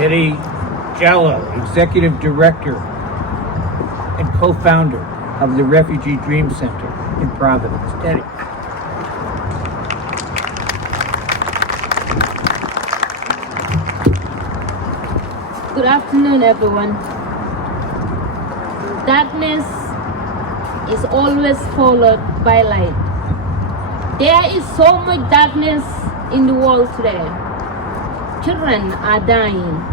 Teddy Jello, Executive Director and co-founder of the Refugee Dream Center in Providence. Teddy. Good afternoon, everyone. Darkness is always followed by light. There is so much darkness in the world today. Children are dying.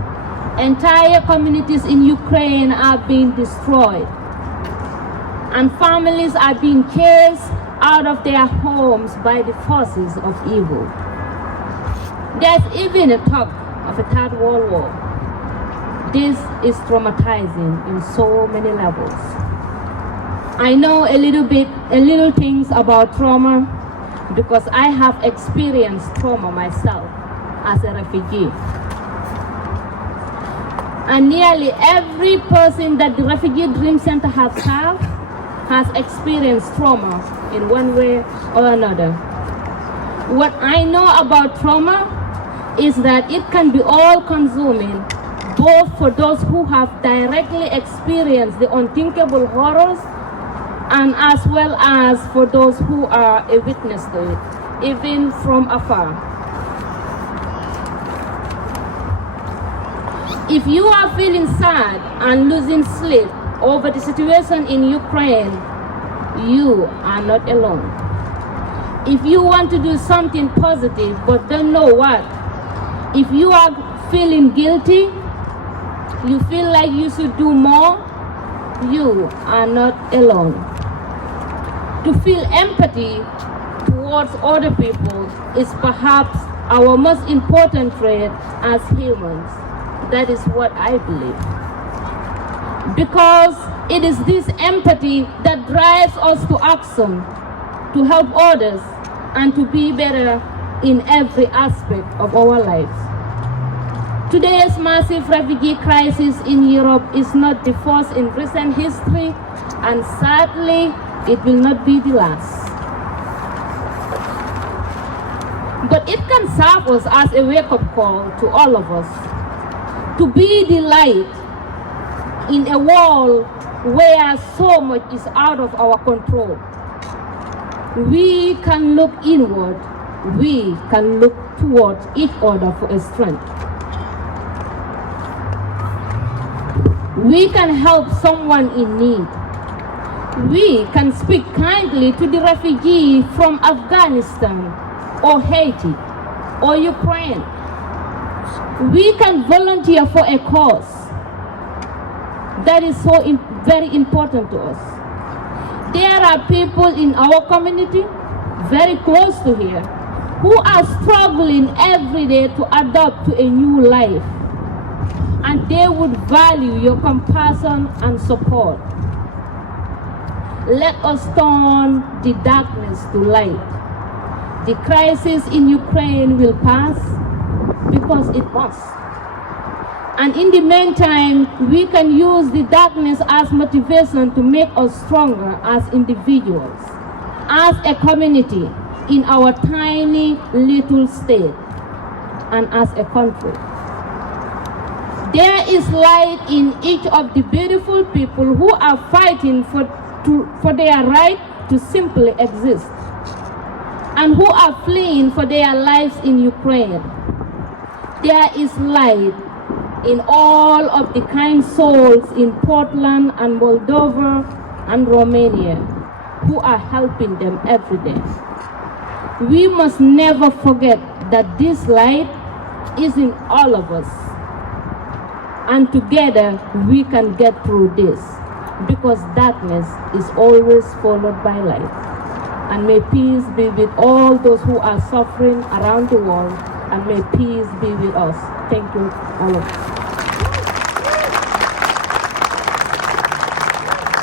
Entire communities in Ukraine are being destroyed. And families are being chased out of their homes by the forces of evil. There's even a talk of a third world war. This is traumatizing in so many levels. I know a little things about trauma because I have experienced trauma myself as a refugee. And nearly every person that the Refugee Dream Center has served has experienced trauma in one way or another. What I know about trauma is that it can be all-consuming, both for those who have directly experienced the unthinkable horrors and as well as for those who are a witness to it, even from afar. If you are feeling sad and losing sleep over the situation in Ukraine, you are not alone. If you want to do something positive but don't know what, if you are feeling guilty, you feel like you should do more, you are not alone. To feel empathy towards other people is perhaps our most important trait as humans. That is what I believe. Because it is this empathy that drives us to action, to help others, and to be better in every aspect of our lives. Today's massive refugee crisis in Europe is not the first in recent history, and sadly, it will not be the last. But it can serve us as a wake-up call to all of us to be the light in a world where so much is out of our control. We can look inward. We can look towards each other for a strength. We can help someone in need. We can speak kindly to the refugee from Afghanistan or Haiti or Ukraine. We can volunteer for a cause that is so very important to us. There are people in our community, very close to here, who are struggling every day to adapt to a new life. And they would value your compassion and support. Let us turn the darkness to light. The crisis in Ukraine will pass because it must. And in the meantime, we can use the darkness as motivation to make us stronger as individuals, as a community, in our tiny little state, and as a country. There is light in each of the beautiful people who are fighting for their right to simply exist, and who are fleeing for their lives in Ukraine. There is light in all of the kind souls in Portland and Moldova and Romania who are helping them every day. We must never forget that this light is in all of us. And together we can get through this, because darkness is always followed by light. And may peace be with all those who are suffering around the world, and may peace be with us. Thank you, all of you.